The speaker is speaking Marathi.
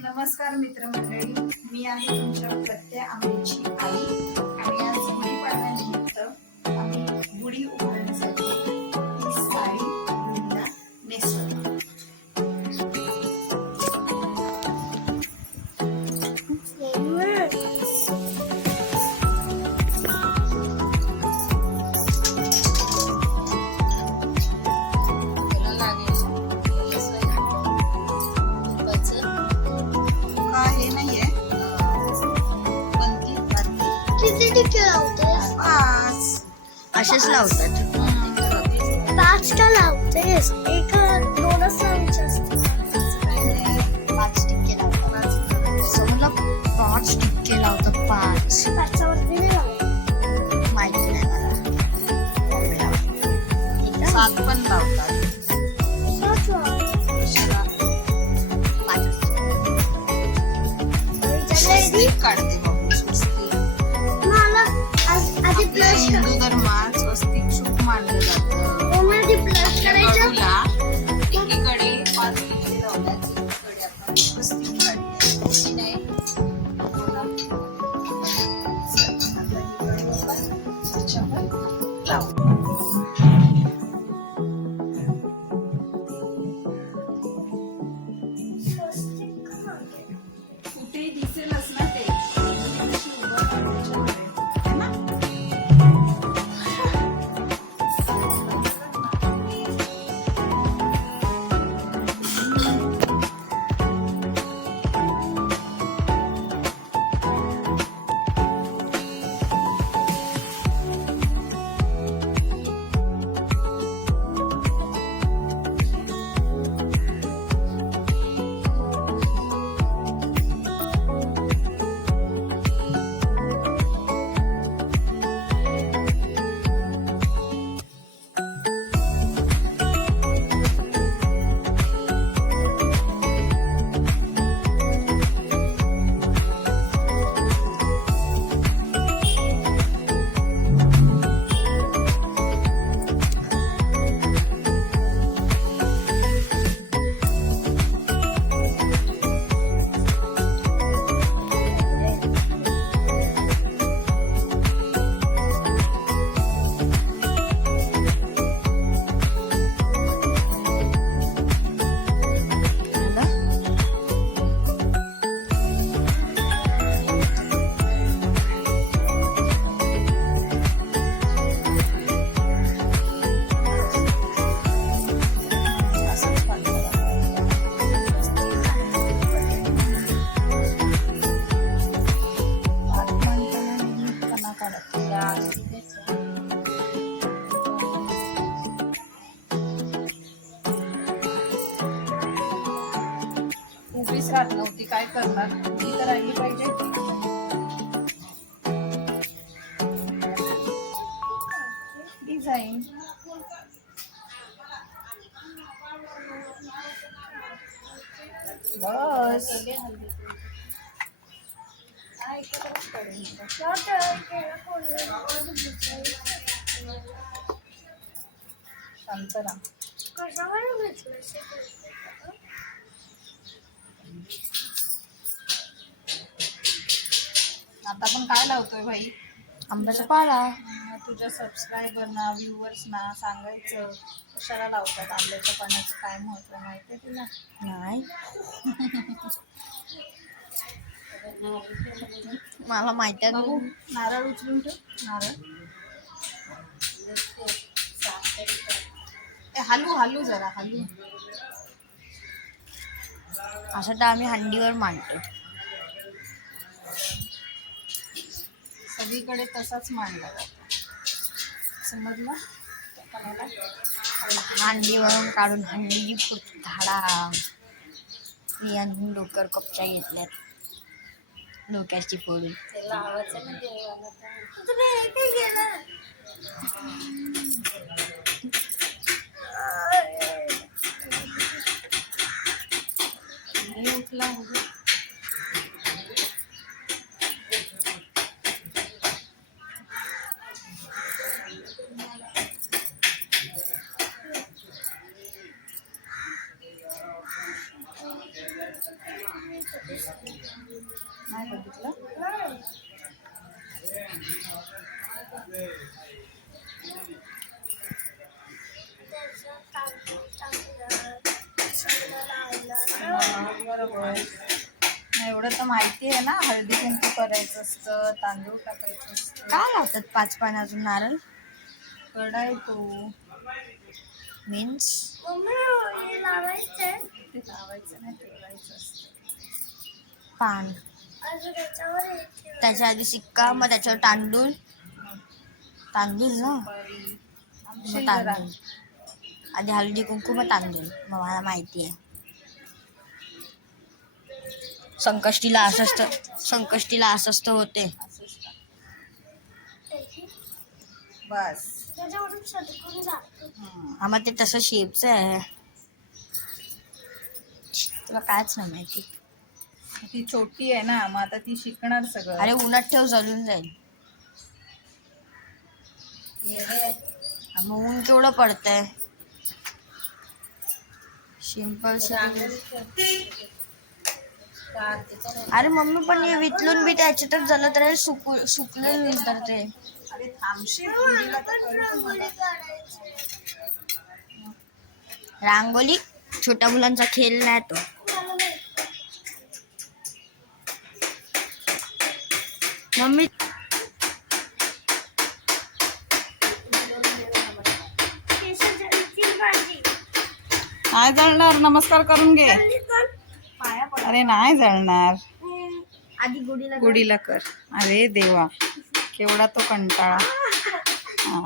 नमस्कार मित्रमंडळी, मी आहे तुमच्या प्रत्यय आंबेची आई आणि आज गुढीपाडव्यानिमित्त आम्ही गुढी उभारण्यासाठी ही साडी मुलीला नेसवतो. असेच लावतात. 5 का लावतेस? एक 2च लावायचे असतात. 5 टिक्के लावतात. समजलं 5 टिक्के लावतात. 5 5च्या वरती नाही लावायचे. माहिती नाही मला. 7 पण लावतात. 5 लावा. 5 काढते बाबू स्वस्तिक. मला आधी आपल्या ब्लश हिंदू धर्मात स्वस्तिक शुभ मानलं जातं. आधी ब्लश करायचं. बाजूला एकीकडे 5 टिक्के लावतात, एकीकडे आपण स्वस्तिक काढली. तशी नाही कुठे दिसेलच ना ते. है ना? उभीच राहत नव्हती, काय करणार? उभी तर राहिली पाहिजे. डिझाईन बस. शांत राहा. कशावर घेतलं? आता आपण काय लावतोय भाई? आंब्याचा पाला. तुझ्या सबस्क्रायबरना, व्ह्युअर्सना सांगायचं कशाला लावतात आंब्याच्या पाण्याचं, काय महत्व माहितीये तुला? नाही मला माहिती आहे. बघू, नारळ उचलून ठेव. नारळ हलू हलू जरा हलू. असं तर आम्ही हंडीवर मांडतो. सगळीकडे तसाच मांडला जातो, समजलं? हंडीवरून काढून हंडी फुट धाडा. मी आणि डोक्यावर कपच्या घेतल्यात, डोक्याची फोडून. उठला नाही बघितलं. बरोबर. नाही, एवढं तर माहिती आहे ना, हळदी कुंकू करायचं असतं, तांदूळ टाकायचं असतं. काय लावतात 5 पान अजून नारळ कढायतो मीन्स मम्मी लावायचंय ते लावायचं नाही, ठेवायचं असतं. पान. अजून त्याच्यावर एक त्याच्या आधी सिक्का, मग त्याच्यावर तांदूळ ना, सुपारी. मग तांदूळ. आधी हळदी कुंकू मग तांदूळ. मग मला माहिती आहे. संकष्टीला असंच होते. बस. त्याच्यावरून सटकून जातो. हा मग ते तसं शेपचं आहे. तुला कायच नाही माहिती. ती छोटी आहे ना, मग आता ती शिकणार सगळं. अरे उन्हात ठेव, जळून जाईल. मग ऊन केवढं पडतंय. सिंपल. अरे मम्मी पण हे विचलून बी त्याच्यातच झालं तर सुकले नंतर ते. अरे थांबशील, गुढीला तर करू दे मला. रांगोली छोट्या मुलांचा खेळ नाही तो. मम्मी नाही जळणार, नमस्कार करून घे. पाया पड. अरे नाही जळणार, आधी गुढीला गुढीला कर. अरे देवा, केवढा तो कंटाळा. हा.